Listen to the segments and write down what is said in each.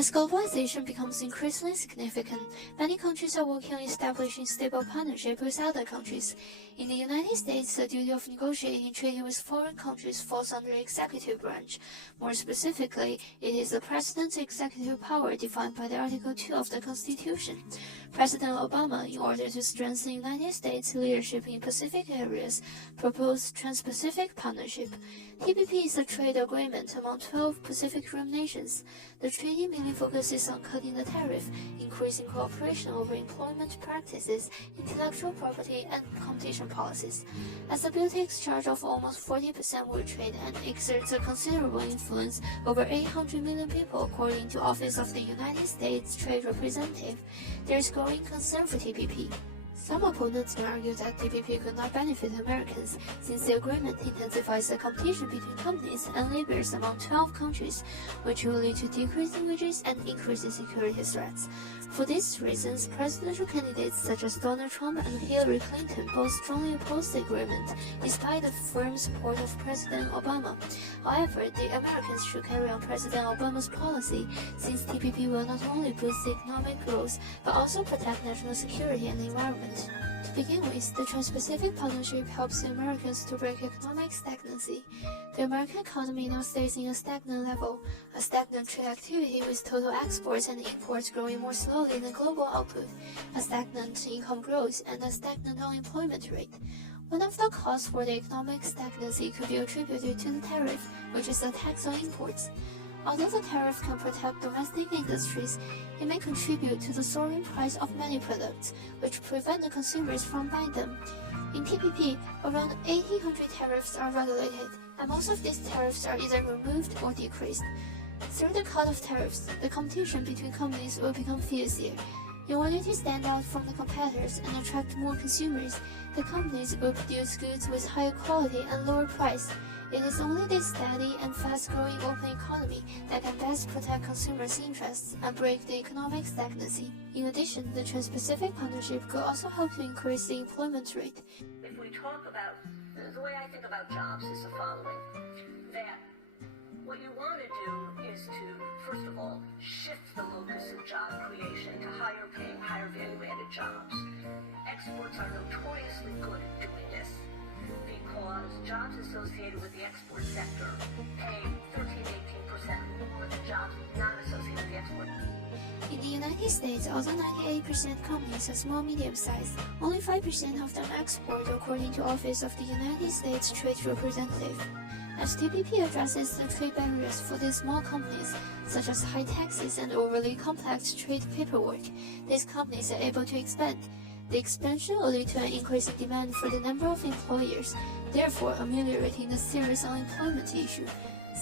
As globalization becomes increasingly significant, many countries are working on establishing stable partnerships with other countries. In the United States, the duty of negotiating trade with foreign countries falls under the executive branch. More specifically, it is the President's executive power defined by the Article 2 of the Constitution. President Obama, in order to strengthen the United States' leadership in Pacific areas, proposed Trans-Pacific Partnership. TPP is a trade agreement among 12 Pacific Rim nations. The treaty mainly focuses on cutting the tariff, increasing cooperation over employment practices, intellectual property, and competition policies. As the bill takes charge of almost 40% world trade and exerts a considerable influence over 800 million people, according to Office of the United States Trade Representative, there is growing concern for TPP. Some opponents may argue that TPP could not benefit Americans, since the agreement intensifies the competition between companies and laborers among 12 countries, which will lead to decreasing wages and increasing security threats. For these reasons, presidential candidates such as Donald Trump and Hillary Clinton both strongly oppose the agreement, despite the firm support of President Obama. However, the Americans should carry on President Obama's policy, since TPP will not only boost economic growth, but also protect national security and the environment. To begin with, the Trans-Pacific Partnership helps the Americans to break economic stagnancy. The American economy now stays in a stagnant level, a stagnant trade activity with total exports and imports growing more slowly than global output, a stagnant income growth, and a stagnant unemployment rate. One of the causes for the economic stagnancy could be attributed to the tariff, which is a tax on imports. Although the tariff can protect domestic industries, it may contribute to the soaring price of many products, which prevent the consumers from buying them. In TPP, around 1,800 tariffs are regulated, and most of these tariffs are either removed or decreased. Through the cut of tariffs, the competition between companies will become fiercer. In order to stand out from the competitors and attract more consumers, the companies will produce goods with higher quality and lower price. It is only this steady and fast-growing open economy that can best protect consumers' interests and break the economic stagnancy. In addition, the Trans-Pacific Partnership could also help to increase the employment rate. If we talk about, the way I think about jobs is the following, that what you want to do is to, first of all, shift the locus of job creation to higher paying, higher value-added jobs. Exports are notoriously good at doing this, because jobs associated with the export sector pay 13–18% more than jobs not associated with the export. In the United States, although 98% companies are small-medium size, only 5% of them export, according to Office of the United States Trade Representative. As TPP addresses the trade barriers for these small companies, such as high taxes and overly complex trade paperwork, these companies are able to expand. The expansion will lead to an increase in demand for the number of employers, therefore ameliorating the serious unemployment issue.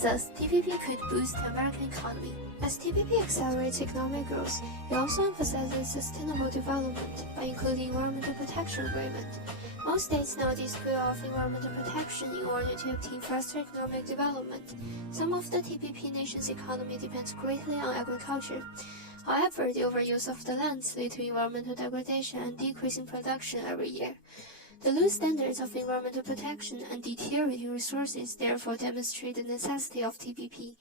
Thus, TPP could boost the American economy. As TPP accelerates economic growth, it also emphasizes sustainable development by including environmental protection agreement. Most states nowadays put off environmental protection in order to obtain faster economic development. Some of the TPP nations' economy depends greatly on agriculture. However, the overuse of the lands leads to environmental degradation and decreasing production every year. The low standards of environmental protection and deteriorating resources therefore demonstrate the necessity of TPP.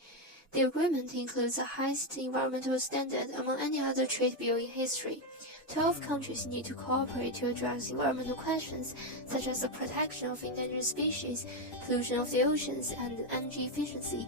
The agreement includes the highest environmental standard among any other trade deal in history. 12 countries need to cooperate to address environmental questions such as the protection of endangered species, pollution of the oceans, and energy efficiency.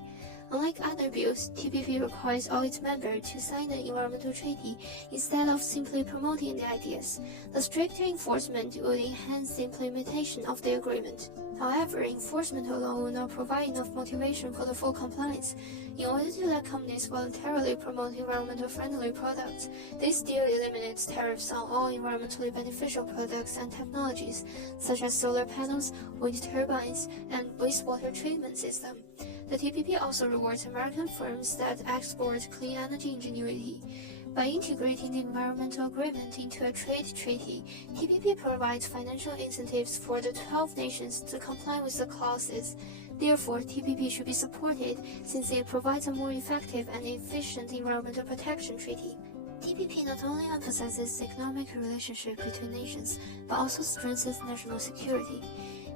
Unlike other bills, TPP requires all its members to sign the environmental treaty instead of simply promoting the ideas. The stricter enforcement will enhance the implementation of the agreement. However, enforcement alone will not provide enough motivation for the full compliance. In order to let companies voluntarily promote environmentally friendly products, this deal eliminates tariffs on all environmentally beneficial products and technologies, such as solar panels, wind turbines, and wastewater treatment systems. The TPP also rewards American firms that export clean energy ingenuity. By integrating the environmental agreement into a trade treaty, TPP provides financial incentives for the 12 nations to comply with the clauses. Therefore, TPP should be supported since it provides a more effective and efficient environmental protection treaty. TPP not only emphasizes the economic relationship between nations, but also strengthens national security.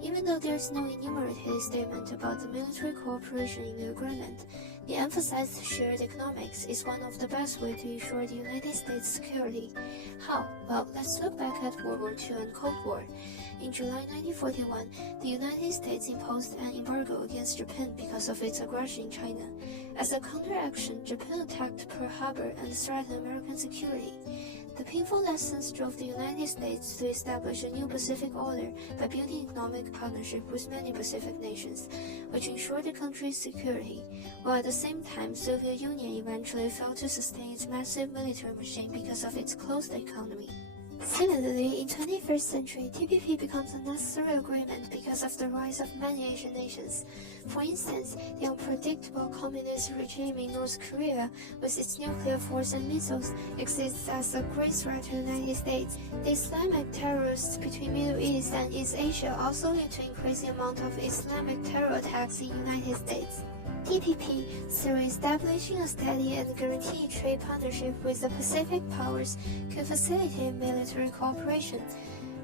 Even though there is no enumerated statement about the military cooperation in the agreement, the emphasized shared economics is one of the best ways to ensure the United States' security. How? Well, let's look back at World War II and Cold War. In July 1941, the United States imposed an embargo against Japan because of its aggression in China. As a counteraction, Japan attacked Pearl Harbor and threatened American security. The painful lessons drove the United States to establish a new Pacific order by building economic partnership with many Pacific nations, which ensured the country's security, while at the same time Soviet Union eventually failed to sustain its massive military machine because of its closed economy. Similarly, in 21st century, TPP becomes a necessary agreement because of the rise of many Asian nations. For instance, the unpredictable communist regime in North Korea, with its nuclear force and missiles, exists as a great threat to the United States. The Islamic terrorists between Middle East and East Asia also lead to increasing amount of Islamic terror attacks in the United States. TPP, through establishing a steady and guaranteed trade partnership with the Pacific powers, could facilitate military cooperation.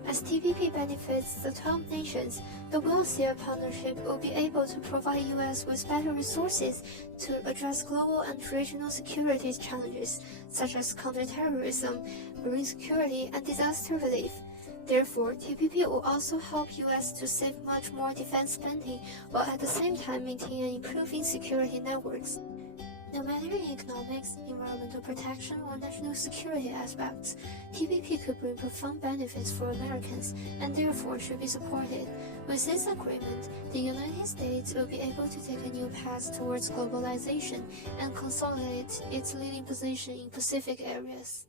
As TPP benefits the 12 nations, the wealthier partnership will be able to provide U.S. with better resources to address global and regional security challenges, such as counterterrorism, marine security, and disaster relief. Therefore, TPP will also help U.S. to save much more defense spending while at the same time maintain and improving security networks. No matter in economics, environmental protection, or national security aspects, TPP could bring profound benefits for Americans and therefore should be supported. With this agreement, the United States will be able to take a new path towards globalization and consolidate its leading position in Pacific areas.